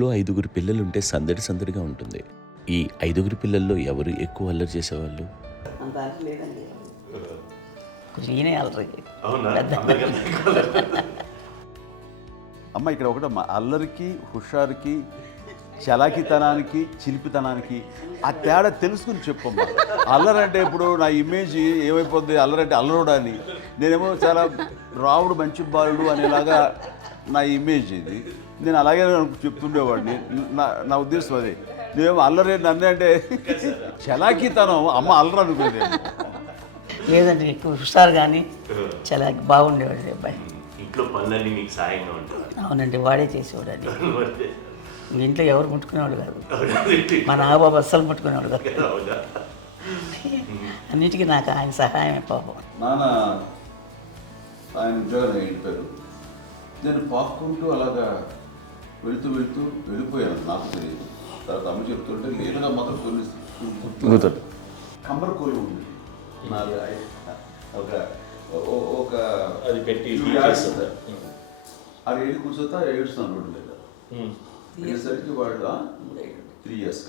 ఇంట్లో 5గురు పిల్లలుంటే సందడి సందడిగా ఉంటుంది. ఈ 5గురు పిల్లల్లో ఎవరు ఎక్కువ అల్లరి చేసేవాళ్ళు? అంత అల్లరి లేదండి. ఈయనే అల్లరి. అమ్మ ఇక్కడ ఒకటమ్మా, అల్లరికి హుషారుకి చలాకితనానికి చిలిపితనానికి ఆ తేడా తెలుసుకుని చెప్పమ్మా. అల్లరంటే ఇప్పుడు నా ఇమేజ్ ఏమైపోద్ది, అల్లరంటే అల్లరుడు అని, నేనేమో చాలా రావుడు మంచి బాలుడు అనేలాగా నా ఇమేజ్ ఇది. నేను అలాగే చెప్తుండేవాడిని. నా ఉద్దేశం అదే. నేనేమో అల్లరి నన్ను అంటే చలాకితనం, అమ్మ అల్లరు అనుకునేది. లేదండి, ఎక్కువ హుషారు కానీ చాలా బాగుండేవాడు అబ్బాయి. ఇంట్లో పనులన్నీ మీకు సాయంగా ఉంటుంది. అవునండి, వాడే చేసేవాడు అండి. ఇంట్లో ఎవరు ముట్టుకునేవాడు కాదు. మా నాగబాబు అస్సలు ముట్టుకునేవాడు కాదు. అన్నిటికీ నాకు ఆయన సహాయమే పాపం. నాన్న ఆయన ఉద్యోగం వెళ్ళిపోయారు. నేను పాక్కుంటూ అలాగా వెళుతూ వెళ్ళిపోయాను, నాకు తెలియదు. తర్వాత అమ్మ చెప్తుంటే లేదుగా మాత్రం కొన్ని కమ్మర కోళ్ళు ఉంది ఒక అది పెట్టి అది వెళ్ళి కూర్చోతా ఏడుస్తున్నాను రోడ్డు మీద. అయ్యేసరికి వాళ్ళు 3 years.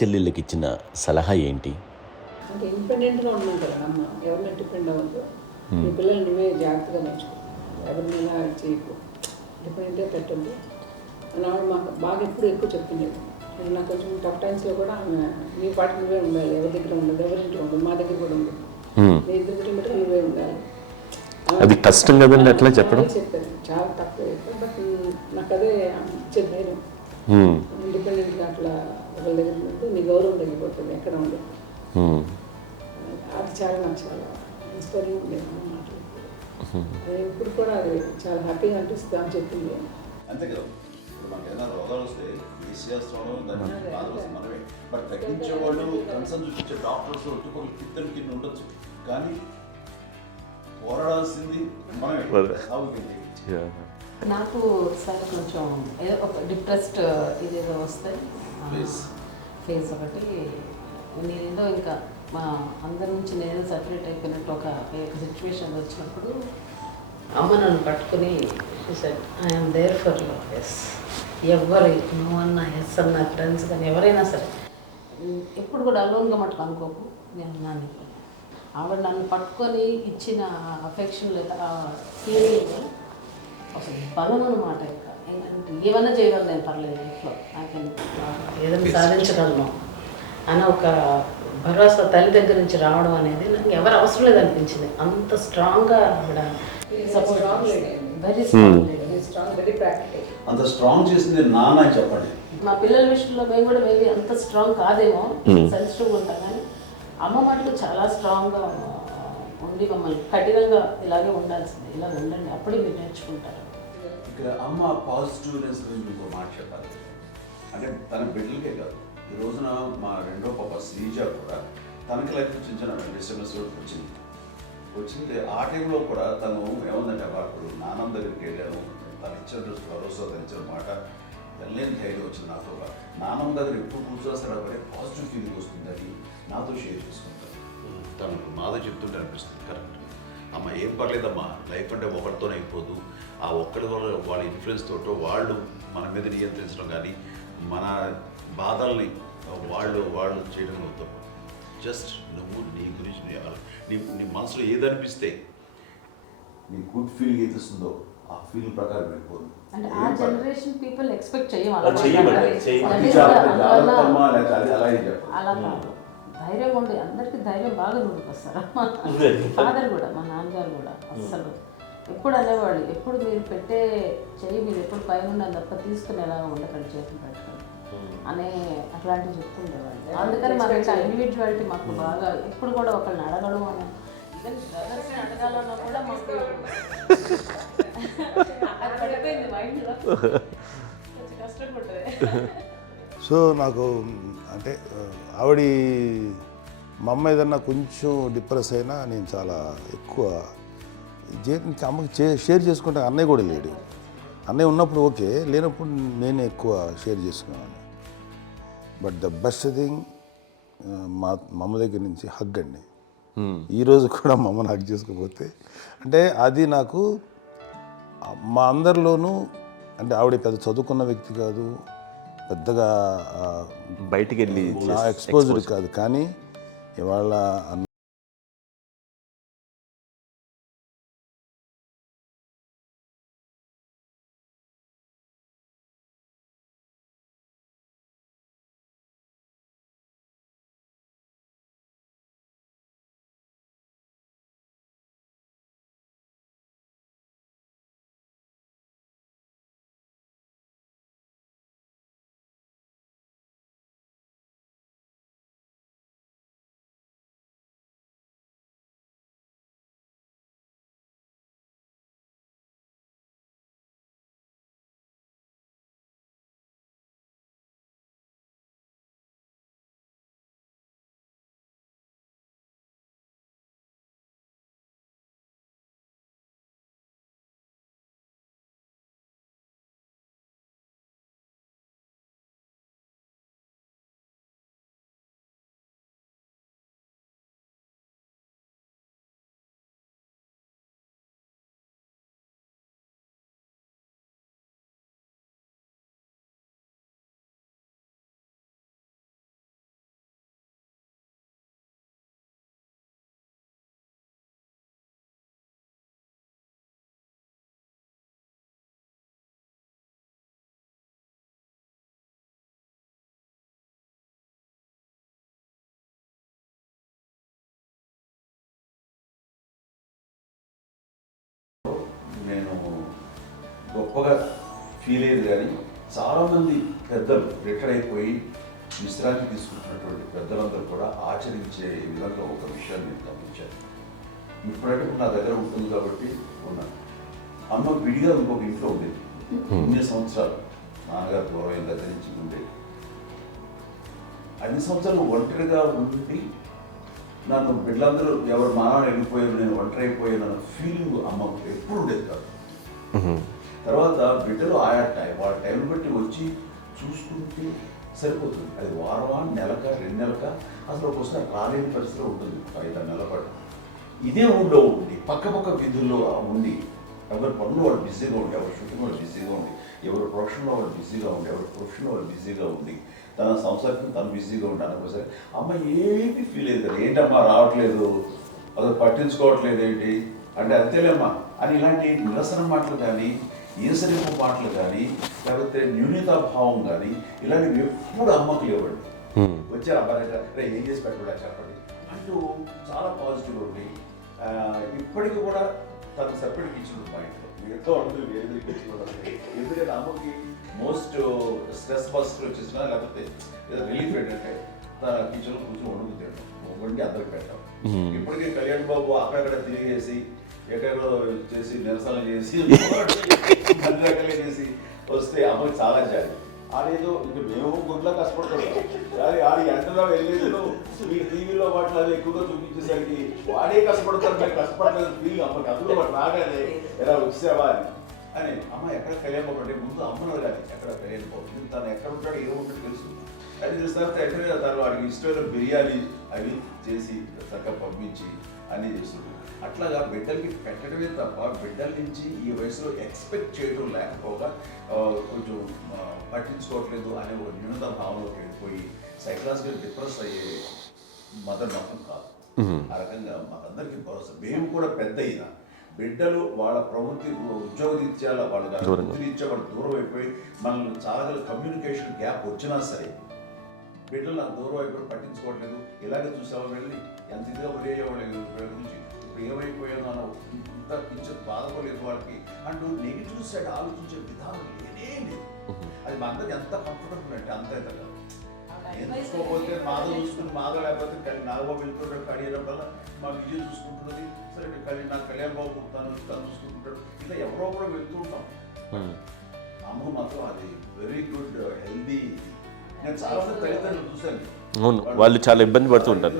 చెల్లెళ్ళకి ఇచ్చిన సలహా ఏంటి? అంటే ఇండిపెండెంట్గా ఉన్నాం కదా అమ్మ, ఎవరి మీద డిపెండ్ అవ్వద్దు. మీ పిల్లలు నువ్వే జాగ్రత్తగా నేర్చుకో, ఎవరిని ఇలా చేయకు, డిపెండెంట్గా పెట్టద్దు అని ఆవిడ మాకు బాగా ఎప్పుడు ఎక్కువ చెప్తుండేది. నాకు కొంచెం టఫ్ టైమ్స్లో కూడా ఆమె నీ పాటి నువ్వే ఉండాలి, ఎవరి దగ్గర ఉండదు, ఎవరింట్లో ఉండదు, మా దగ్గర కూడా ఉండదు, నీ ఇద్దరు దగ్గర మటుకు నువ్వే ఉండాలి. అది కష్టం కదండి అట్లా చెప్పడం. చెప్పారు, చాలా తక్కువ చెప్పారు. బట్ నాకు అదే ఇచ్చేది నేను ఇండిపెండెంట్గా అట్లా ఒకరి దగ్గర ఉంటే నీ గౌరవం తగ్గిపోతుంది, ఎక్కడ ఉండదు. అది చాలా నాకు చాలా ఇన్స్పైరింగ్ ఉండేది మాటలు. అది ఇప్పుడు కూడా అది చాలా హ్యాపీగా అనిపిస్తుంది అని చెప్పింది. అంతే కదా, ఇప్పుడు మనకి ఏదైనా రోగాలు వస్తే చేస్తాం, దాన్ని బాధపడుతుంది మనమే. బట్ తగ్గించేవాళ్ళు, కన్సర్న్ చూపించే డాక్టర్స్ ఒట్టుకోలు కిత్తలు కింద ఉండొచ్చు, కానీ పోరాడాల్సింది మనమే. నాకు సార్ కొంచెం ఏదో ఒక డిప్రెస్డ్ ఇదేదో వస్తే ఫేస్ ఒకటి, నేనేదో ఇంకా మా అందరి నుంచి నేను సపరేట్ అయిపోయినట్టు ఒక సిచ్యువేషన్ వచ్చినప్పుడు అమ్మ నన్ను పట్టుకుని I'm there for you. Yes, ఎవరు నువ్వు అన్న ఎస్ అన్న ఫ్రెండ్స్ కానీ ఎవరైనా సరే ఎప్పుడు కూడా అలోన్గా మటుకు అనుకోకు, నేను ఉన్నాను. ఆవిడ నన్ను పట్టుకొని ఇచ్చిన అఫెక్షన్ లేదా ఫీలింగ్ అసలు బలం అన్నమాట. ఇంకా ఏమైనా చేయగలను నేను, పర్లేదు లైఫ్లో నాకు ఏదైనా సాధించగలను అన్న ఒక భరోసా తల్లి దగ్గర నుంచి రావడం అనేది నాకు ఎవరు అవసరం లేదనిపించింది. అంత స్ట్రాంగ్గా ఆవిడ support, very strong, very practical. అంత స్ట్రాంగ్ చేసింది నాన్న అని చెప్పండి. మా పిల్లల విషయంలో మేము కూడా మేబీ అంత స్ట్రాంగ్ కాదేమో, సెన్సిటివ్గా ఉంటాం, కానీ అమ్మ మటుకు చాలా స్ట్రాంగ్గా ఉండి మమ్మల్ని కఠినంగా ఇలాగే ఉండాల్సింది, ఇలా ఉండండి అప్పుడే మీరు నేర్చుకుంటారు. ఇక్కడ అమ్మ పాజిటివ్నెస్ గురించి ఇంకో మాట చెప్పాలి. అంటే తన బిడ్డలకే కాదు, ఈ రోజున మా రెండో పాప శ్రీజ కూడా తనకి లైఫ్ చిన్న చిన్న డిస్టర్బెన్స్ వచ్చింది. ఆ టైంలో కూడా తను ఏముందంటే అప్పుడు నాన్నమ్మ దగ్గరికి వెళ్ళాను, తను ఇచ్చిన భరోసా, తను ఇచ్చిన మాట వెళ్ళలేని ధైర్యం వచ్చింది నాతో. నాన్నమ్మ దగ్గర ఎప్పుడు కూర్చోస్తాడు అప్పుడే పాజిటివ్ ఫీలింగ్ వస్తుందని నాతో షేర్ చేసుకుంటాను. తను నాతో చెప్తుంటే అనిపిస్తుంది కరెక్ట్, అమ్మ ఏం పర్లేదమ్మా, లైఫ్ అంటే ఒకరితోనే అయిపోదు, ఆ ఒక్కరి వల్ల వాళ్ళ ఇన్ఫ్లుయెన్స్ తోటో వాళ్ళు మన మీద నియంత్రించడం కానీ మన బాధల్ని వాళ్ళు చేయడం అవుతాం. జస్ట్ నువ్వు నీ గురించి నీ మనసులో ఏదనిపిస్తే నీ గుడ్ ఫీలింగ్ ఏదిస్తుందో ఆ ఫీల్ ప్రకారం వెళ్ళిపోదు. అంటే ఆ జనరేషన్ పీపుల్ ఎక్స్పెక్ట్ అలా కాదు, ధైర్యం ఉండి అందరికీ ధైర్యం బాగా నూరుకొస్తారు. ఫాదర్ కూడా, మా నాన్నగారు కూడా అస్సలు ఎప్పుడు అనేవాళ్ళు, ఎప్పుడు మీరు పెట్టే చెయ్యి మీరు ఎప్పుడు పైన తప్ప తీసుకుని ఎలా ఉండకండి, చేతులు పెట్టుకొని అనే అట్లాంటివి చెప్తుండేవాళ్ళు. అందుకని మాకు ఇండివిజువాలిటీ మాకు బాగా, ఎప్పుడు కూడా ఒకళ్ళని అడగడం అని, ఈవెన్ బ్రదర్స్ని అడగాలన్నా కూడా మాకు అది పడిపోయింది మైండ్లో, కొంచెం కష్టంగా ఉంటుంది. సో నాకు అంటే ఆవిడ మా అమ్మ ఏదన్నా కొంచెం డిప్రెస్ అయినా నేను చాలా ఎక్కువ అమ్మకి షేర్ చేసుకుంటే అన్నయ్య కూడా లేడు. అన్నయ్య ఉన్నప్పుడు ఓకే, లేనప్పుడు నేనే ఎక్కువ షేర్ చేసుకున్నాను. బట్ ద బెస్ట్ థింగ్ మా అమ్మ దగ్గర నుంచి హగ్ అండి. ఈరోజు కూడా మా అమ్మని హగ్ చేసుకోకపోతే అంటే అది నాకు మా అందరిలోనూ, అంటే ఆవిడ పెద్ద చదువుకున్న వ్యక్తి కాదు, పెద్దగా బయటికి వెళ్ళి నా ఎక్స్పోజర్ కాదు, కానీ ఇవాళ నేను గొప్పగా ఫీల్ అయ్యేది, కానీ చాలామంది పెద్దలు రిటైర్ అయిపోయి విశ్రాంతి తీసుకుంటున్నటువంటి పెద్దలందరూ కూడా ఆచరించే విధంగా ఒక విషయాన్ని నేను గమనించాను. ఇప్పుడంటే నా దగ్గర ఉంటుంది కాబట్టి ఉన్నాను. అమ్మ విడిగా ఇంకొక ఇంట్లో ఉండేది, 9 సంవత్సరాలు నాన్నగారు పూర్వం దగ్గర నుంచి ఉండేది. 5 సంవత్సరాలు ఒంటరిగా ఉండి నన్ను బిడ్డలందరూ ఎవరు మానవుడు వెళ్ళిపోయారు, నేను ఒంటరి అయిపోయాను అన్న ఫీలింగ్ అమ్మకు ఎప్పుడు ఉండేది కాదు. తర్వాత బిడ్డలు ఆయా వాళ్ళ టైం బట్టి వచ్చి చూసుకుంటూ సరిపోతుంది. అది వారమా, నెలక, 2 నెలక, అసలు ఒకసారి రాలేని పరిస్థితిలో ఉంటుంది 5-6 నెలల పాటు. ఇదే ఊళ్ళో ఉండి పక్క విధుల్లో ఉండి ఎవరి పనులు వాళ్ళు బిజీగా ఉండి, ఎవరి షూటింగ్ వాళ్ళు బిజీగా ఉండి, ఎవరి ప్రొఫెషన్లో వాళ్ళు బిజీగా ఉండి, ఎవరి ప్రొఫెషన్లో వాళ్ళు బిజీగా ఉండి, తన సంసారం తను బిజీగా ఉంటాను అనుకోసరి అమ్మ ఏమీ ఫీల్ అయ్యేది కదా, ఏంటమ్మా రావట్లేదు, అసలు పట్టించుకోవట్లేదు ఏంటి అంటే అంతేలేమ్మా అని ఇలాంటి నిరసన మాటలు కానీ, ఈసరింపు మాటలు కానీ, లేకపోతే న్యూనతాభావం కానీ ఇలాంటివి ఎప్పుడు అమ్మకు లేవండి. వచ్చారు అబ్బాయి ఏం చేసి పెట్టడా చెప్పండి అంటూ చాలా పాజిటివ్ ఉండి ఇప్పటికీ కూడా తను సపరేట్ కిచెన్ మా ఇంట్లో మిగతా అందరూ వేరే కిచెన్. ఎందుకంటే అమ్మకి మోస్ట్ స్ట్రెస్ బస్టర్ వచ్చేసినా లేకపోతే రిలీఫ్ ఏంటంటే తన కిచెన్లో కూర్చొని వండుకు వండి అందరికి పెట్టాం. ఇప్పటికీ కళ్యాణ్ బాబు అక్కడక్కడ తిరిగేసి ఎక్కడెక్కడో చేసి నిరసనలు చేసి అన్ని రకాలుగా చేసి వస్తే అమ్మకి చాలా జాలి. ఆడేదో ఇంక మేము గుడ్లా కష్టపడుతున్నాం కానీ ఆడి ఎంతలో వెళ్ళేదో మీ టీవీలో వాటిలో అది ఎక్కువగా చూపించేసరికి వాడే కష్టపడతారు, మేము కష్టపడలేదు ఫీల్ అమ్మకి. అందులో వాడు రాగానే ఎలా వచ్చావా అని అమ్మ ఎక్కడ కళ్యాణ్ బాబు అంటే ముందు అమ్మను కానీ ఎక్కడ కళ్యాణ్ బాబు తను ఎక్కడ ఉంటాడో ఏముంటుందో తెలుసు. అది తెలిసిన తర్వాత ఎక్కడ తను వాడికి ఇష్టమైన బిర్యానీ అవి చేసి చక్కగా పంపించి అన్నీ చేస్తుంది. అట్లాగా బిడ్డలకి పెట్టడమే తప్ప బిడ్డల నుంచి ఈ వయసులో ఎక్స్పెక్ట్ చేయడం లేకపోగా కొంచెం పట్టించుకోవట్లేదు అనే ఒక న్యూనత భావనలోకి వెళ్ళిపోయి సైకలాజికల్ డిప్రెస్ అయ్యే మదర్ మాత్రం కాదు. ఆ రకంగా మాకందరికీ భరోసా. మేము కూడా పెద్ద అయినా బిడ్డలు వాళ్ళ ప్రవృత్తి ఉద్యోగరీత్యాల వాళ్ళు వృత్తిరీత్యా వాళ్ళు దూరం అయిపోయి మనల్ని చాలా కమ్యూనికేషన్ గ్యాప్ వచ్చినా సరే బిడ్డలు నాకు దూరం అయిపోయి పట్టించుకోవట్లేదు. ఇలాగే చూసావా వెళ్ళి ఎంత ఇదిగా వదిలేయేవాళ్ళు గురించి ఇప్పుడు ఏమైపోయాను అన్న ఇంత కించెం బాధపడలేదు వాళ్ళకి అంటూ నెగిటివ్ సైడ్ ఆలోచించే విధానం లేనే లేదు. అది మా అందరికి ఎంత కంఫర్టబుల్ అంటే అంత కదా. ఎంచుకోకపోతే మాధవ చూసుకుని మాధవ లేకపోతే నాగబాబు వెళ్తుంటాడు కడియడం వల్ల మా విజయం చూసుకుంటున్నది సరే నాకు కళ్యాణ్ బాబు తను చూసుకుంటుంటాడు. ఇలా ఎవరో కూడా వెళ్తూ ఉంటాం. అమ్మ మాత్రం అది వెరీ గుడ్ హెల్దీ. నేను చాలా మంది తల్లిదండ్రులు చూశాను, అవును, వాళ్ళు చాలా ఇబ్బంది పడుతూ ఉంటారు.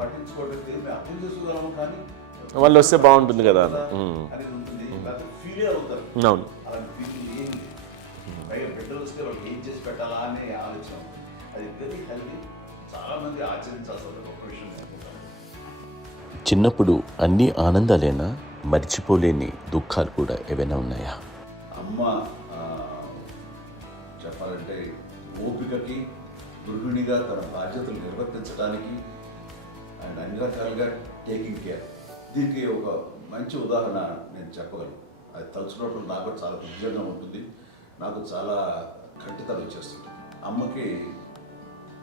పట్టించుకోవడం మేము అర్థం చేసుకోగలము కానీ వాళ్ళు వస్తే బాగుంటుంది కదా అనేది ఉంటుంది. ఫీల్ అవుతారు. అవును, అలాంటి ఫీలింగ్ ఏం లేదు. పైగా బిడ్డలు వస్తే వాళ్ళకి ఏం చేసి పెట్టాలా అనే ఆలోచన. అది వెరీ హెల్దీ. చాలా మంది ఆచరించాల్సిన గొప్ప విషయం అనుకుంటాను. చిన్నప్పుడు అన్ని ఆనందాలేనా, మర్చిపోలేని దుఃఖాలు కూడా ఏవైనా ఉన్నాయా? అమ్మ చెప్పాలంటే ఓపికకి, గృహిణిగా తన బాధ్యతలు నిర్వర్తించడానికి అండ్ అన్ని రకాలుగా టేకింగ్ కేర్. దీనికి ఒక మంచి ఉదాహరణ నేను చెప్పగలను. అది తలుచుకున్నప్పుడు నాకు చాలా ఉద్యోగంగా ఉంటుంది, నాకు చాలా కంటితలు వచ్చేస్తుంది. అమ్మకి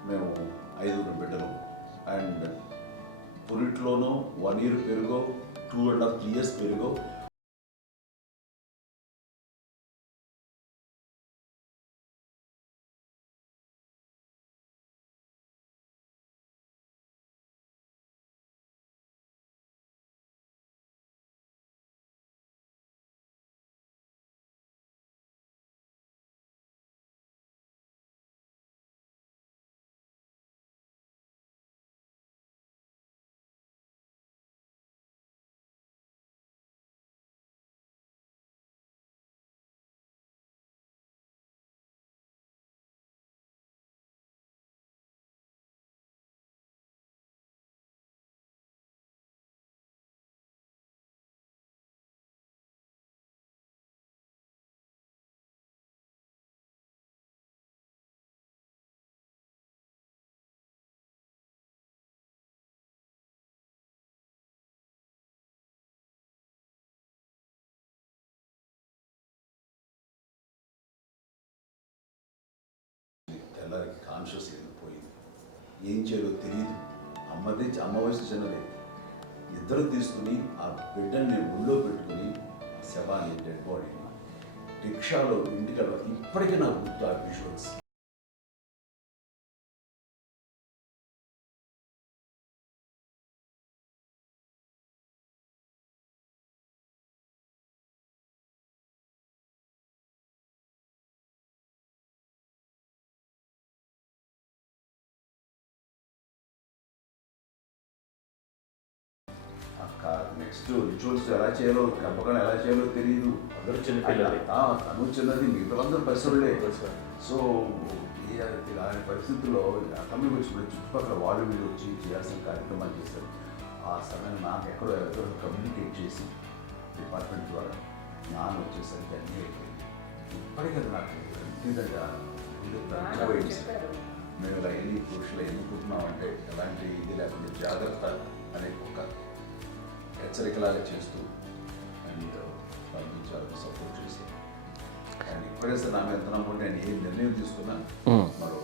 మేము 5 బిడ్డలు అండ్ పురిట్లోనూ 1 year పెరుగో 2.5 years పెరుగో తెల్లారికి కాన్షియస్ పోయింది. ఏం చేయాలో తెలియదు. అమ్మ వయసు చిన్నదే. ఇద్దరు తీసుకుని ఆ బిడ్డల్ని ఒళ్ళో పెట్టుకుని శవాన్ని డెడ్ బాడీని రిక్షాలో ఇంటికి ఇప్పటికీ నాకు గుర్తు ఆ విజువల్స్. నెక్స్ట్ రిచువల్స్ ఎలా చేయాలో, పెంపకాలు ఎలా చేయాలో తెలియదు. అందరూ చిన్నపిల్లలే. తను చిన్నది, మిగతాలందరూ పసివాళ్ళే. సో ఇలాంటి పరిస్థితుల్లో కమ్యూనిటీ వచ్చిన చుట్టుపక్కల వాళ్ళు వీళ్ళు వచ్చి చేయాల్సిన కార్యక్రమాలు చేశారు. ఆ సమయంలో నాకు ఎక్కడో కమ్యూనికేట్ చేసి డిపార్ట్మెంట్ ద్వారా నాన్న వచ్చేసరికి అన్నీ అయిపోయింది. ఇప్పటికీ నాకు ఇంటిగా మేము ఇలా ఎన్ని పురుషులు ఎన్నుకుంటున్నామంటే ఎలాంటి ఇది లేకుండా జాగ్రత్త అనే ఒక హెచ్చరికలాగా చేస్తూ అండ్ పంపించాలని సపోర్ట్ చేసి అండ్ ఇప్పుడైతే నా మీద ఎంత నమ్ముకుంటే నేను ఏం నిర్ణయం తీసుకున్నా మరో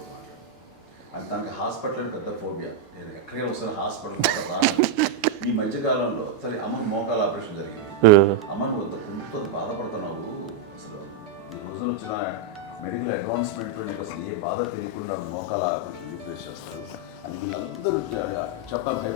అండ్ తనకి హాస్పిటల్ పెద్ద ఫోబియా. నేను ఎక్కడికి వస్తాను హాస్పిటల్ రాను. ఈ మధ్యకాలంలో సరే అమ్మకి మోకాల ఆపరేషన్ జరిగింది. అమ్మను కొంత బాధపడుతున్నావు, అసలు ఈ రోజున వచ్చిన మెడికల్ అడ్వాన్స్మెంట్లో నీకు అసలు ఏ బాధ తెలియకుండా మోకాల ఆపరేషన్ రీప్లేస్ చేస్తారు అని వీళ్ళందరూ చెప్పాలి.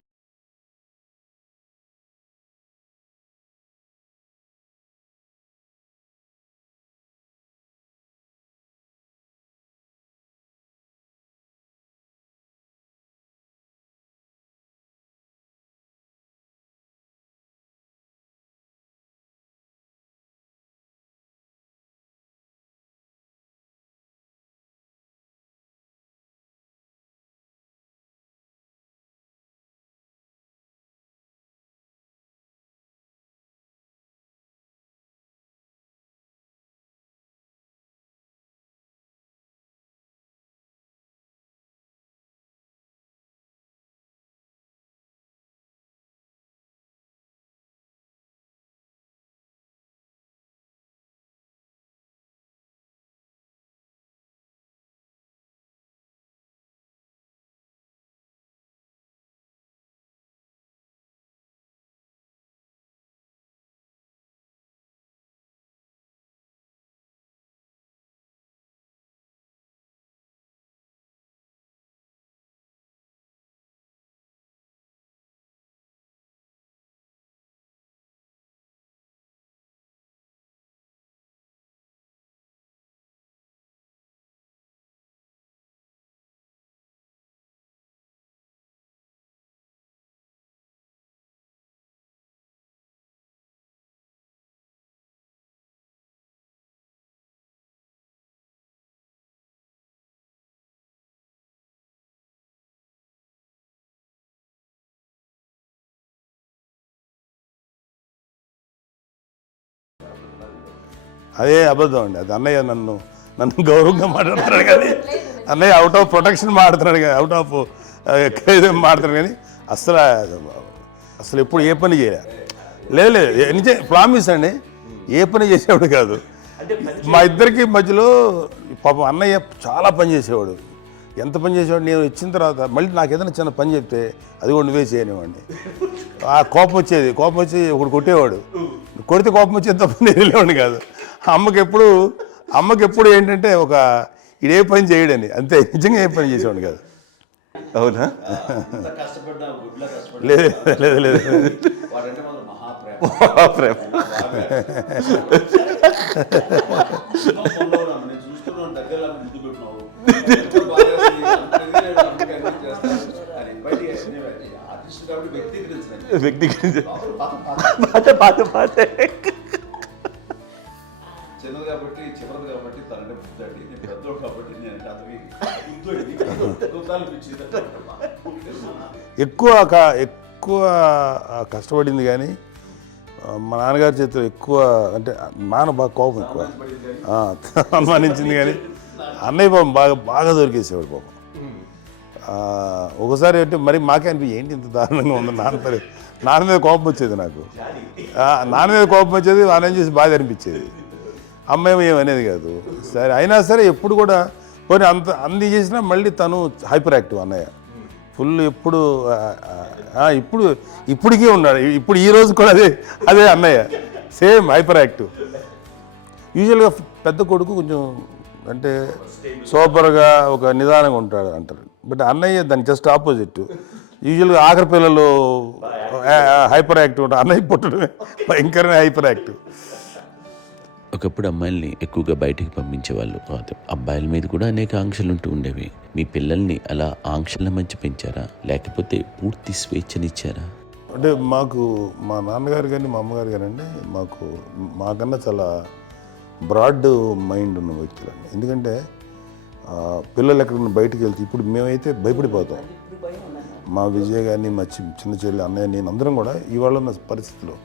అదే అబద్ధం అండి. అది అన్నయ్య నన్ను గౌరవంగా మాట్లాడుతున్నాడు కానీ అన్నయ్య అవుట్ ఆఫ్ ప్రొటెక్షన్ మాట్లాడుతున్నాడు కానీ అవుట్ ఆఫ్ మాట్లాడుతున్నాడు కానీ అసలు ఎప్పుడు ఏ పని చేయలే. లేదు నిజం ప్రామిస్ అండి, ఏ పని చేసేవాడు కాదు. మా ఇద్దరికి మధ్యలో పాపం అన్నయ్య చాలా పని చేసేవాడు. ఎంత పని చేసేవాడు, నేను వచ్చిన తర్వాత మళ్ళీ నాకు ఏదైనా చిన్న పని చెప్తే అది కూడా నువ్వే చేయనివ్వండి. ఆ కోపం వచ్చి ఒకడు కొట్టేవాడు, కొడితే కోపం వచ్చేది తప్ప నేను వెళ్ళేవాడిని కాదు. అమ్మకి ఎప్పుడు ఏంటంటే ఒక ఇదే పని చేయడని, అంతే. నిజంగా ఏ పని చేసేవాడిని కాదు. అవునా? లేదు లేదు మహాప్రేమ. చిన్నది కాబట్టి చివరిది కాబట్టి తనంటే బుద్ధండి, నేను పెద్దోడు కాబట్టి నేను ఎక్కువ కష్టపడింది కానీ మా నాన్నగారి చేతిలో ఎక్కువ అంటే నాన్న బాగా కోపం ఎక్కువ అనుమానించింది కానీ అన్నయ్య పాపం బాగా దొరికేసేవాడు పాపం. ఒకసారి అంటే మరి మాకే అనిపి ఏంటి ఇంత దారుణంగా ఉంది నాన్న మీద కోపం వచ్చేది నాకు. నాన్న మీద కోపం వచ్చేది, ఆయన చేసి బాధ అనిపించేది. అమ్మాయి ఏమనేది కాదు. సరే అయినా సరే ఎప్పుడు కూడా పోనీ అంది చేసినా మళ్ళీ తను హైపర్ యాక్టివ్ అన్నయ్య ఫుల్. ఇప్పటికీ ఉన్నాడు. ఇప్పుడు ఈ రోజు కూడా అదే అన్నయ్య సేమ్ హైపర్ యాక్టివ్. యూజువల్గా పెద్ద కొడుకు కొంచెం అంటే సూపర్గా ఒక నిదానంగా ఉంటాడు అంటారు. బట్ అన్నయ్య దాని జస్ట్ ఆపోజిట్. యూజువల్గా ఆఖరి పిల్లలు హైపర్ యాక్టివ్ ఉంటారు, అన్నయ్య పుట్టడమే భయంకరమైన హైపర్ యాక్టివ్. ఒకప్పుడు అమ్మాయిల్ని ఎక్కువగా బయటికి పంపించేవాళ్ళు, అబ్బాయిల మీద కూడా అనేక ఆంక్షలు ఉంటూ ఉండేవి. మీ పిల్లల్ని అలా ఆంక్షల మధ్య పెంచారా, లేకపోతే పూర్తి స్వేచ్ఛనిచ్చారా? అంటే మాకు మా నాన్నగారు కానీ మా అమ్మగారు కానీ అండి మాకన్నా చాలా బ్రాడ్ మైండ్ ఉన్న వ్యక్తులండి. ఎందుకంటే పిల్లలు ఎక్కడన్నా బయటకు వెళ్తే ఇప్పుడు మేమైతే భయపడిపోతాం. మా విజయ్ కానీ మా చిన్న చెల్లి అన్నయ్య నేను అందరం కూడా ఇవాళ ఉన్న పరిస్థితిలో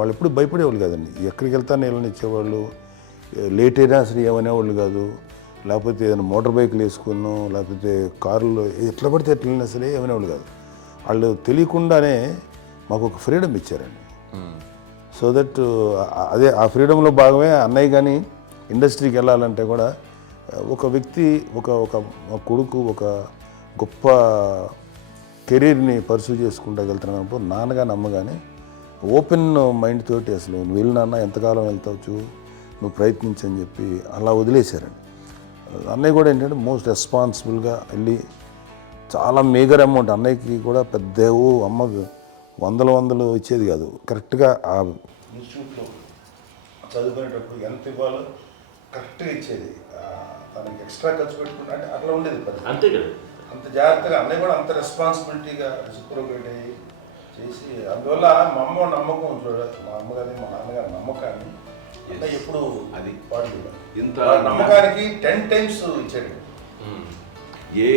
వాళ్ళు ఎప్పుడు భయపడేవాళ్ళు కాదండి. ఎక్కడికి వెళ్తాను వెళ్ళనిచ్చేవాళ్ళు, లేట్ అయినా అసలు ఏమనేవాళ్ళు కాదు. లేకపోతే ఏదైనా మోటార్ బైక్లు వేసుకున్నాం, లేకపోతే కారులో ఎట్లా పడితే ఎట్లయినా సరే ఏమనేవాళ్ళు కాదు. వాళ్ళు తెలియకుండానే మాకు ఒక ఫ్రీడమ్ ఇచ్చారండి. సో దట్ అదే ఆ ఫ్రీడంలో భాగమే అన్నయ్య కానీ ఇండస్ట్రీకి వెళ్ళాలంటే కూడా ఒక వ్యక్తి ఒక కొడుకు ఒక గొప్ప కెరీర్ని పర్సూ చేసుకుంటూ వెళ్తున్నప్పుడు నాన్నగాని అమ్మగానే ఓపెన్ మైండ్ తోటి అసలు నువ్వు వెళ్ళినా ఎంతకాలం వెళ్తావు నువ్వు ప్రయత్నించని చెప్పి అలా వదిలేశారండి. అన్నయ్య కూడా ఏంటంటే మోస్ట్ రెస్పాన్సిబుల్గా వెళ్ళి చాలా మేజర్ అమౌంట్ అన్నయ్యకి కూడా పెద్ద అమ్మకు వందలు ఇచ్చేది కాదు. కరెక్ట్గా ఆ ఇన్స్టిట్యూట్లో చదువుకునేటప్పుడు ఎంత ఇవ్వాలో కరెక్ట్గా ఇచ్చేది. తనకి ఎక్స్ట్రా ఖర్చు పెట్టుకుంటే అంటే అట్లా ఉండేది అంతే కదా. అంత జాగ్రత్తగా అన్నయ్య కూడా అంత రెస్పాన్సిబిలిటీగా రెసిప్రోకేట్ అయ్యి చేసి అందువల్ల మా అమ్మ నమ్మకం మా అమ్మగారి మా నాన్నగారి నమ్మకాన్ని అన్నయ్య ఎప్పుడు అది పాడు ఇంత నమ్మకానికి 10 times ఇచ్చాడు. ఏ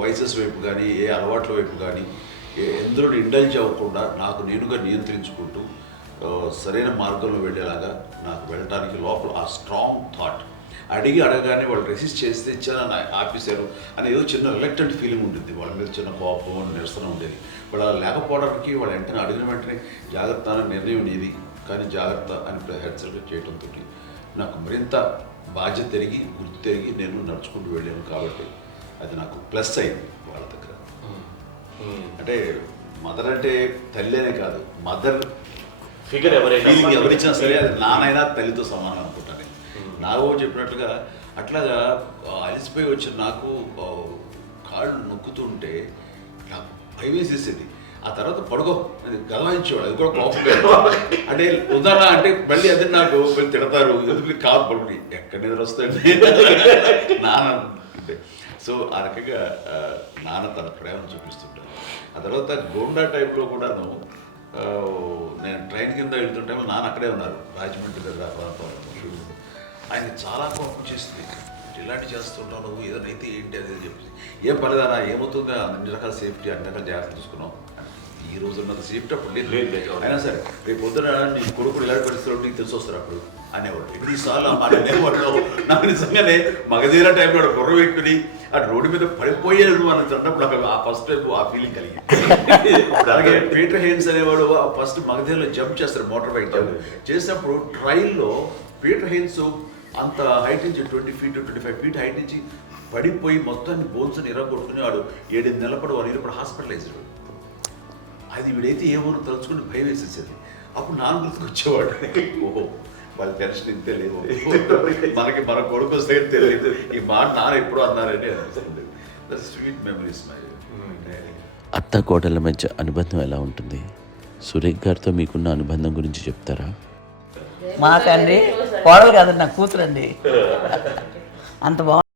వయసెస్ వైపు కానీ ఏ అలవాట్ల వైపు కానీ ఎందులో ఇండల్జ్ అవ్వకుండా నాకు నేనుగా నియంత్రించుకుంటూ సరైన మార్గంలో వెళ్ళేలాగా నాకు వెళ్ళడానికి లోపల ఆ స్ట్రాంగ్ థాట్ అడగగానే వాళ్ళు రెసిస్ట్ చేస్తే ఇచ్చానని ఆపేశారు అని ఏదో చిన్న రిలక్టెంట్ ఫీలింగ్ ఉంటుంది. వాళ్ళ మీద చిన్న కోపం నిరసన ఉండేది. వాళ్ళు అలా లేకపోవడానికి వాళ్ళు వెంటనే అడిగిన వెంటనే జాగ్రత్త అనే నిర్ణయం నీది కానీ జాగ్రత్త అని హెచ్చరిక చేయడంతో నాకు మరింత బాధ్యత తిరిగి గుర్తు తిరిగి నేను నడుచుకుంటూ వెళ్ళాను. కాబట్టి అది నాకు ప్లస్ అయింది వాళ్ళ దగ్గర. అంటే మదర్ అంటే తల్లి అనే కాదు, మదర్ ఫిగర్ ఫీలింగ్ ఎవరిచ్చినా సరే అది నానైనా తల్లితో సమానం అనుకుంటాను. నాకు చెప్పినట్లుగా అట్లాగా అలిసిపోయి వచ్చిన నాకు కాళ్ళు నొక్కుతుంటే నాకు భయం వేసేసేది. ఆ తర్వాత పడుకో గలవాయించేవాడు, అది కూడా కోపం. అంటే ఉదాహరణ అంటే మళ్ళీ అదే నాకు తిడతారు, ఎందుకు కాదు పడుకుని ఎక్కడ నిద్ర వస్తాయండి నాన్న అంటే. సో ఆ రకంగా నాన్న తన ప్రేమను చూపిస్తుంటాను. ఆ తర్వాత గోండా టైప్లో కూడాను నేను ట్రైన్ కింద వెళ్తుంటే నాన్న అక్కడే ఉన్నారు, రాజమండ్రి దగ్గర ప్రాంతంలో. ఆయన చాలా కోపం చేస్తుంది, ఇలాంటి చేస్తుంటావు నువ్వు, ఏదైనా అయితే ఏంటి అది చెప్పి ఏం పర్లేదన్నా ఏమవుతుందో అన్ని రకాల సేఫ్టీ అన్ని రకాల జాగ్రత్తలు చూసుకున్నాం. ఈ రోజు ఉన్నది సేఫ్టీ అప్పుడు లేదు. అయినా సరే రేపు పొద్దున నీ కొడుకులు ఇలాంటి పరిస్థితులు నీకు తెలిసి వస్తారు అప్పుడు అనేవాడు. ఎన్నిసార్లు ఆ మాట అనేవాళ్ళు. నాకు నిజంగానే మగధీర టైంలో గుర్ర పెట్టుకుని ఆ రోడ్డు మీద పడిపోయేది అని అన్నప్పుడు నాకు ఆ ఫస్ట్ టైం ఆ ఫీలింగ్ కలిగింది. అలాగే పీటర్ హెయిన్స్ అనేవాడు ఫస్ట్ మగధీరలో జంప్ చేస్తారు, మోటార్ బైక్ జంప్ చేసినప్పుడు ట్రైల్లో పీటర్ హెయిన్స్ అంత హైట్ నుంచి 20 feet 25 feet హైట్ నుంచి పడిపోయి మొత్తాన్ని బోన్స్ని ఇరగొట్టుకుని వాడు 7 నెలల పాటు వాడు ఇరప్పుడు హాస్పిటలైజ్డ్. అది వీడైతే ఏమో తలుచుకుని భయం వేసేసేది. అప్పుడు నాన్న గుర్తుకు వచ్చేవాడు, ఓహో వాళ్ళ టెన్షన్ ఇంతే లేదు, మనకి మన కొడుకు వస్తే తెలియదు ఈ మాట నాన్న ఎప్పుడు అన్నారని అనిపిస్తుంది. Sweet memories my. అత్త కోడళ్ళ మధ్య అనుబంధం ఎలా ఉంటుంది? సురేఖ్ గారితో మీకున్న అనుబంధం గురించి చెప్తారా? మాకండి కోడలు కాదండి, నా కూతురండి. అంత బాగుంది.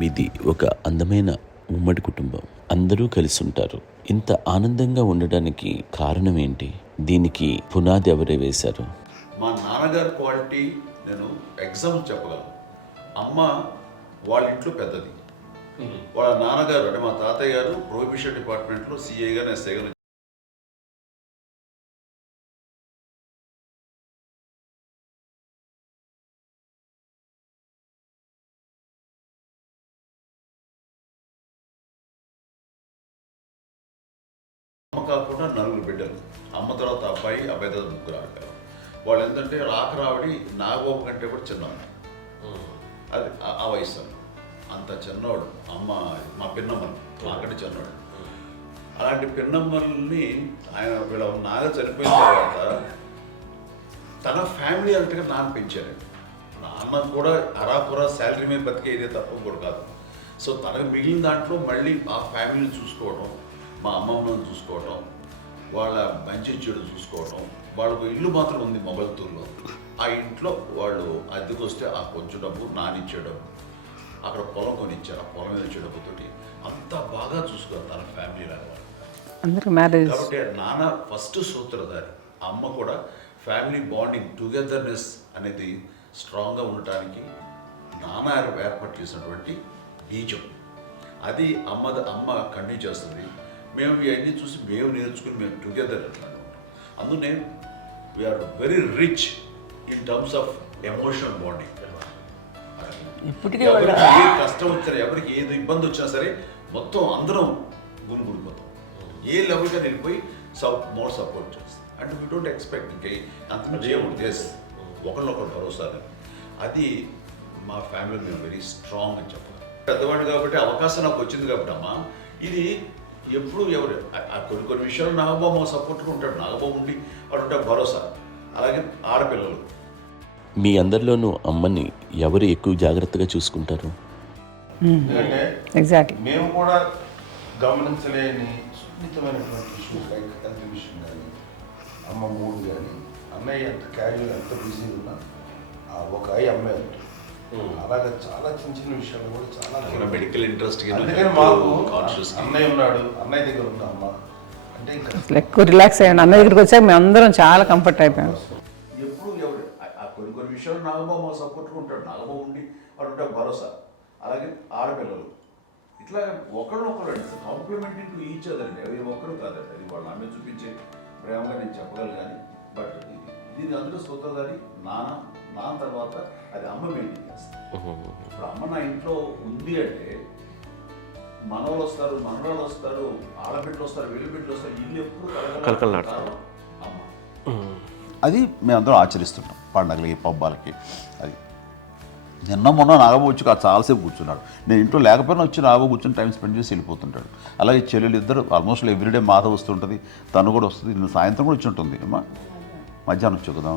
మీది ఒక అందమైన ఉమ్మడి కుటుంబం, అందరూ కలిసి ఉంటారు. ఇంత ఆనందంగా ఉండడానికి కారణం ఏంటి? దీనికి పునాది ఎవరే వేశారు? మా నాన్నగారి క్వాలిటీ నేను ఎగ్జాంపుల్ చెప్పగలను. అమ్మ వాళ్ళ ఇంట్లో పెద్దది, వాళ్ళ నాన్నగారు అంటే మా తాతయ్య గారు ప్రొహిబిషన్ డిపార్ట్మెంట్లో సిఐ గారు ఎస్ఐ గారు. అమ్మ కాకుండా 4 బిడ్డలు, అమ్మ తర్వాత అబ్బాయి తర్వాత 3 ఆడతారు. వాళ్ళు ఏంటంటే రాకరావడి నాగోప కంటే కూడా చిన్నవాడు. అది ఆ వయసు అంత చిన్నవాడు. అమ్మ మా పిన్నమ్మలు మాకంటే చిన్నవాడు. అలాంటి పిన్నమ్మల్ని ఆయన వీళ్ళ నాగ చనిపోయిన తర్వాత తన ఫ్యామిలీ అంతగా నాన్న పెంచారు. నాన్న కూడా అరాకురా శాలరీ మీద బతికేదే తప్ప కూడా కాదు. సో తనకు మిగిలిన దాంట్లో మళ్ళీ ఆ ఫ్యామిలీని చూసుకోవడం, మా అమ్మమ్మను చూసుకోవటం, వాళ్ళ మంచి చెడు చూసుకోవటం, వాళ్ళకు ఇల్లు మాత్రం ఉంది మొగల్తూరులో. ఆ ఇంట్లో వాళ్ళు అద్దెకు వస్తే ఆ కొంచెం డబ్బు నానిచ్చే డబ్బు, అక్కడ పొలం కొనిచ్చారు, ఆ పొలం మీద ఇచ్చే డబ్బుతోటి అంతా బాగా చూసుకోవాలి తన ఫ్యామిలీ లాగా. అందరూ మ్యారేజ్ కాబట్టి నాన్న ఫస్ట్ సూత్రధారి, అమ్మ కూడా ఫ్యామిలీ బాండింగ్ టుగెదర్నెస్ అనేది స్ట్రాంగ్గా ఉండటానికి నాన్న ఏర్పాటు చేసినటువంటి బీజం. అది అమ్మ కంటిన్యూ చేస్తుంది. మేము ఇవన్నీ చూసి మేము నేర్చుకుని మేము టుగెదర్ అంటున్నాం. అందునే we're very rich in terms of emotional bonding. ఇప్పటికే ఎవరికి ఏ కష్టం వచ్చినా, ఎవరికి ఏది ఇబ్బంది వచ్చినా సరే మొత్తం అందరం గుమిగూడిపోతాం. ఏ లెవెల్గా వెళ్ళిపోయి మోర్ సపోర్ట్ చేస్తాం. అంటే వీ డోంట్ ఎక్స్పెక్ట్ ఇంకా అంతమంది ఏముంటుంది. ఎస్, ఒకరినొకరు భరోసా. అది మా ఫ్యామిలీ మేము వెరీ స్ట్రాంగ్ అని చెప్పాలి. పెద్దవాడు కాబట్టి అవకాశం నాకు వచ్చింది కాబట్టి అమ్మ, ఇది ఎప్పుడు ఎవరు కొన్ని విషయాలు నాగబాబు సపోర్ట్గా ఉంటాడు. నాగబాబు ఉండి వాడు ఉంటే భరోసా. అలాగే ఆడపిల్లలు. మీ అందరిలోనూ అమ్మని ఎవరు ఎక్కువ జాగ్రత్తగా చూసుకుంటారు? ఎందుకంటే ఎగ్జాక్ట్లీ మేము కూడా గమనించలేని సున్నితమైనటువంటి ఇష్యూస్ లైక్ హెల్త్ విషయం కానీ, అమ్మ మూడు కానీ, అన్నయ్య ఎంత క్యాజువల్ ఎంత బిజీ ఉన్నా ఒక అమ్మాయి ఉంటుంది. అలాగే చాలా చిన్న చిన్న విషయాలు కూడా చాలా మెడికల్ ఇంట్రెస్ట్. అందుకని మాకు అన్నయ్య ఉన్నాడు, అన్నయ్య దగ్గర ఉన్న అమ్మ అంటే ఇంకా ఎక్కువ రిలాక్స్ అయ్యాను. అన్న దగ్గరికి వచ్చాక మేము అందరం చాలా కంఫర్ట్ అయిపోయాం. ఎప్పుడు ఎవరు కొన్ని విషయాలు నాగబాబు సపోర్ట్గా ఉంటాడు. నాగబాబు ఉండి వాడు ఉంటే భరోసా. అలాగే ఆడపిల్లలు ఇట్లా ఒకరినొకరు అండి కాంప్లిమెంటింగ్ టు ఈచ్ అదర్ అండి. అవి ఒక్కరు కాదండి, అది వాళ్ళు ఆమె చూపించే ప్రేమగా నేను చెప్పగలను. కానీ బట్ దీని అందరూ సూత్రధారి నాన్న తర్వాత అది అమ్మ మెయింటైన్ చేస్తుంది. ఇప్పుడు అమ్మ నా ఇంట్లో ఉంది అంటే మనవాళ్ళు వస్తారు, మనవాళ్ళు వస్తారు, ఆడబిడ్డలు వస్తారు, వీళ్ళ బిడ్డలు వస్తారు, ఇల్లు ఎప్పుడు కలకలాడతారు అమ్మ. అది మేమందరం ఆచరిస్తుంటాం పండగలకి, పబ్బాలకి. అది నిన్న మొన్న నాగబాబు వచ్చి చాలాసేపు కూర్చున్నాడు. నేను ఇంట్లో లేకపోయినా వచ్చి నాగబాబు కూర్చొని టైం స్పెండ్ చేసి వెళ్ళిపోతుంటాడు. అలాగే చెల్లెలు ఇద్దరు ఆల్మోస్ట్ ఎవ్రీడే మాత వస్తుంటుంది, తను కూడా వస్తుంది. నేను సాయంత్రం కూడా వచ్చి ఉంటుంది. అమ్మా మధ్యాహ్నం వచ్చి కదా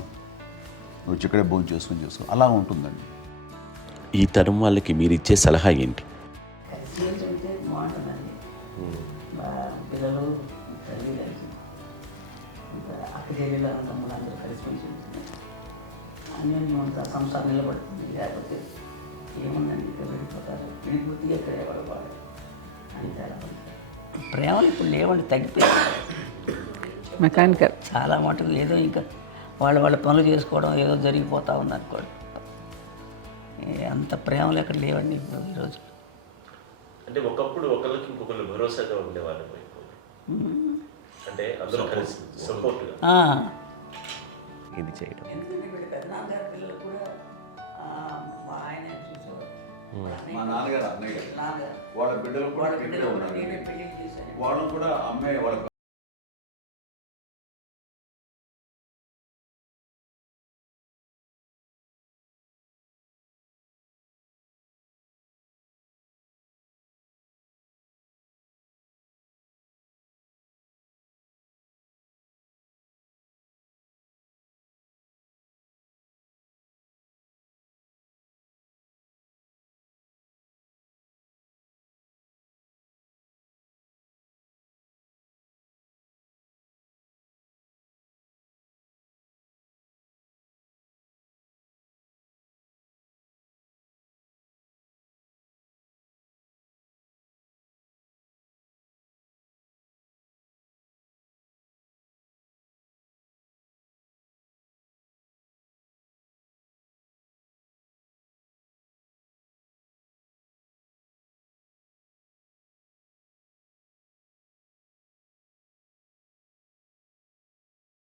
వచ్చి ఇక్కడే భోజనం చేసుకుని అలా ఉంటుందండి. ఈ తరం వాళ్ళకి మీరు ఇచ్చే సలహా ఏంటి? కలిసి ఉంటే బాగుంటుందండి. పిల్లలు తల్లి కలిసి అక్క చెల్లెలు తమ్ముడు అందరూ కలిసిమెలిసి ఉంటుంది. అన్యోన్యం అంతా సంసారం నిలబడుతుంది. లేకపోతే ఏముందండి, ఇక్కడ వెళ్ళిపోతారు, విడిపోతే ఎక్కడ పడవాలి అంతే. ప్రేమలు ఇప్పుడు లేవండి, తగ్గిపోయింది. మెకానికల్ చాలా మటుకు ఏదో ఇంకా వాళ్ళ పనులు చేసుకోవడం ఏదో జరిగిపోతూ ఉంది అనుకోండి. అంత ప్రేమలు ఎక్కడ లేవండి ఇప్పుడు ఈ రోజు. అంటే ఒకప్పుడు ఒకరికి ఇంకొకరు భరోసాగా ఉండేవాళ్ళు. అంటే అందరూ కలిసి సపోర్ట్గా ఇది చేయడం. ఎందుకంటే వీళ్ళ పెద్దనాన్నగారి పిల్లలు కూడా ఆయన చూసేవారు. మా నాన్నగారు అన్నయ్య గారు నాన్నగారు వాళ్ళ బిడ్డలు కూడా వాళ్ళ ఇక్కడే పిల్లలు ఉన్నారు. నేనే పెళ్లి చేశాను. వాళ్ళు కూడా అమ్మాయి వాళ్ళ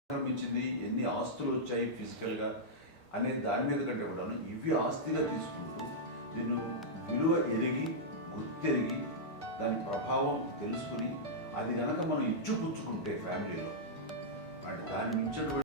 మించింది ఎన్ని ఆస్తులు వచ్చాయి ఫిజికల్గా అనే దాని మీద కంటే కూడా ఇవి ఆస్తిగా తీసుకుంటూ నేను విలువ ఎరిగి గుర్తెరిగి దాని ప్రభావం తెలుసుకుని అది కనుక మనం ఇచ్చిపుచ్చుకుంటే ఫ్యామిలీలో అంటే దాని మించిన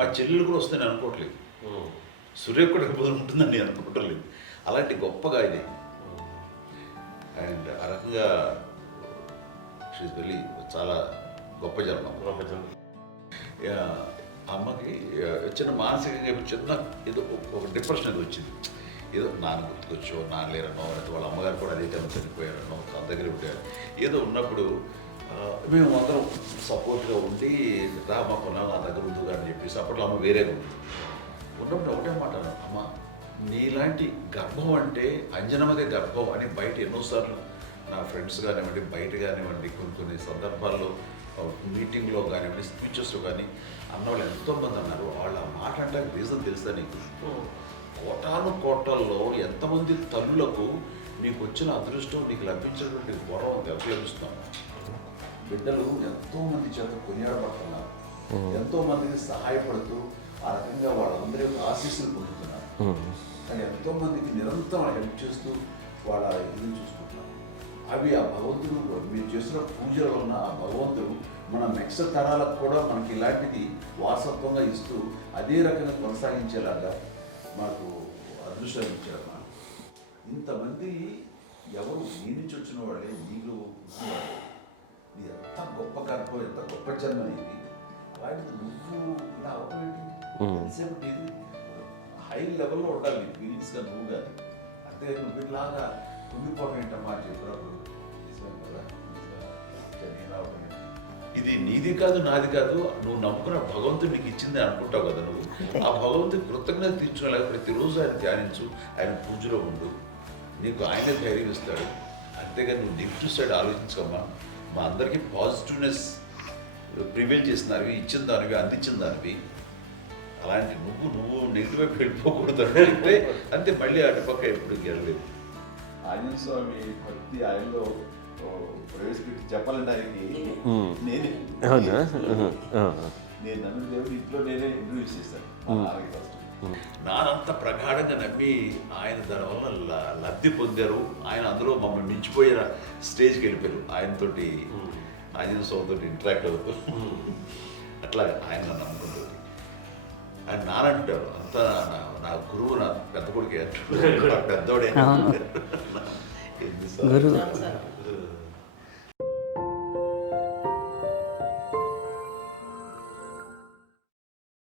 మా చెల్లెలు కూడా వస్తుందని అనుకోవట్లేదు, సూర్య కూడా రేపు ఉంటుందని నేను అనుకోవటం లేదు. అలాంటి గొప్పగా ఇది. అండ్ ఆ రకంగా షీఈ్ వెరీ చాలా గొప్ప జన్మ. అమ్మకి చిన్న మానసికంగా చిన్న ఏదో ఒక డిప్రెషన్ అది వచ్చింది. ఏదో నాన్న గుర్తుకొచ్చో, నాన్న లేరనో, లేకపోతే వాళ్ళ అమ్మగారు కూడా అదే టైం చనిపోయారనో, తన దగ్గర ఉంటారు ఏదో ఉన్నప్పుడు మేము అందరం సపోర్ట్గా ఉండి రామా కొన్నా నా దగ్గర ఉందిగా అని చెప్పేసి అప్పట్లో అమ్మ వేరేగా ఉంది. ఉన్నప్పుడు ఒకటే మాట అన్నాను, అమ్మ నీలాంటి గర్భం అంటే అంజనమ్మదే గర్భం అని బయట ఎన్నోసార్లు నా ఫ్రెండ్స్ కానివ్వండి, బయట కానివ్వండి, కొన్ని సందర్భాల్లో మీటింగ్లో కానివ్వండి, స్పీచెస్లో కానీ అన్నవాళ్ళు ఎంతోమంది అన్నారు. వాళ్ళ మాట అంటే రీజన్ తెలుసా నీకు? కోటాను కోటల్లో ఎంతమంది తల్లులకు నీకు వచ్చిన అదృష్టం, నీకు లభించినటువంటి వరం ఎంత లభిస్తున్నాం. బిడ్డలు ఎంతోమంది చేత కొనియాడబడుతున్నారు, ఎంతోమందికి సహాయపడుతూ ఆ రకంగా వాళ్ళందరి యొక్క ఆశీస్సులు పొందుతున్నారు. కానీ ఎంతోమందికి నిరంతరం హెల్ప్ చేస్తూ వాళ్ళ ఇది చూసుకుంటున్నారు. అవి ఆ భగవంతుడు మీరు చేస్తున్న పూజలో ఉన్న ఆ భగవంతుడు మన నెక్స్ట్ తరాలకు కూడా మనకి ఇలాంటిది వారసత్వంగా ఇస్తూ అదే రకంగా కొనసాగించేలాగా మాకు అదృష్టాన్ని ఇచ్చారు. ఇంతమంది ఎవరు నీ నుంచి వచ్చిన వాళ్ళే, నీకు నీ ఎంత గొప్ప గర్భం, ఎంత గొప్ప జన్మ నీది. వాటికి నువ్వు ఇలా అవటమేంటి? ఎంతసేపు ఇది హై లెవెల్లో ఉండాలి ఫీలింగ్స్గా నువ్వు కానీ. అంతే నువ్వు ఇలాగా కుంగిపోవడం ఏంటమ్మా చెప్పినప్పుడు ఇది నీది కాదు, నాది కాదు, నువ్వు నమ్ముకున్న భగవంతుడు నీకు ఇచ్చింది అనుకుంటావు కదా. నువ్వు ఆ భగవంతుడి కృతజ్ఞత తీర్చుకోలేక ప్రతిరోజు ఆయన ధ్యానించు, ఆయన పూజలో ఉండు, నీకు ఆయనే ధైర్యం ఇస్తాడు. అంతేగాని నువ్వు నెగిటివ్ సైడ్ ఆలోచించుకోమ్మా. మా అందరికీ పాజిటివ్నెస్ ప్రివైల్ చేసిన దానివి, ఇచ్చిన దానివి, అందించిన దానివి. అలాంటి నువ్వు నెగిటివ్ వైపు వెళ్ళిపోకూడదు అంటే అంతే. మళ్ళీ అటుపక్క ఎప్పుడు గెలలేదు. ఆంజనేయ స్వామి భక్తి ఆయనలో ప్రవేశపెట్టి చెప్పాలంటే ఆయనకి నేనే నేను నన్ను దేవుడు ఇంట్లో నేనే ఇంట్రడ్యూస్ చేశాను. నానంత ప్రగాఢంగా నమ్మి ఆయన దానివల్ల లబ్ధి పొందారు. ఆయన అందులో మమ్మల్ని మించిపోయే స్టేజ్కి వెళ్ళిపోయారు. ఆయనతోటి ఆంజనేయ స్వామితో ఇంటరాక్ట్ అవుతూ అట్లా ఆయన నన్ను నమ్ముకుంటుంది. ఆయన నానంటారు అంతా నా గురువు, నా పెద్ద కొడుకు పెద్దోడే గురువు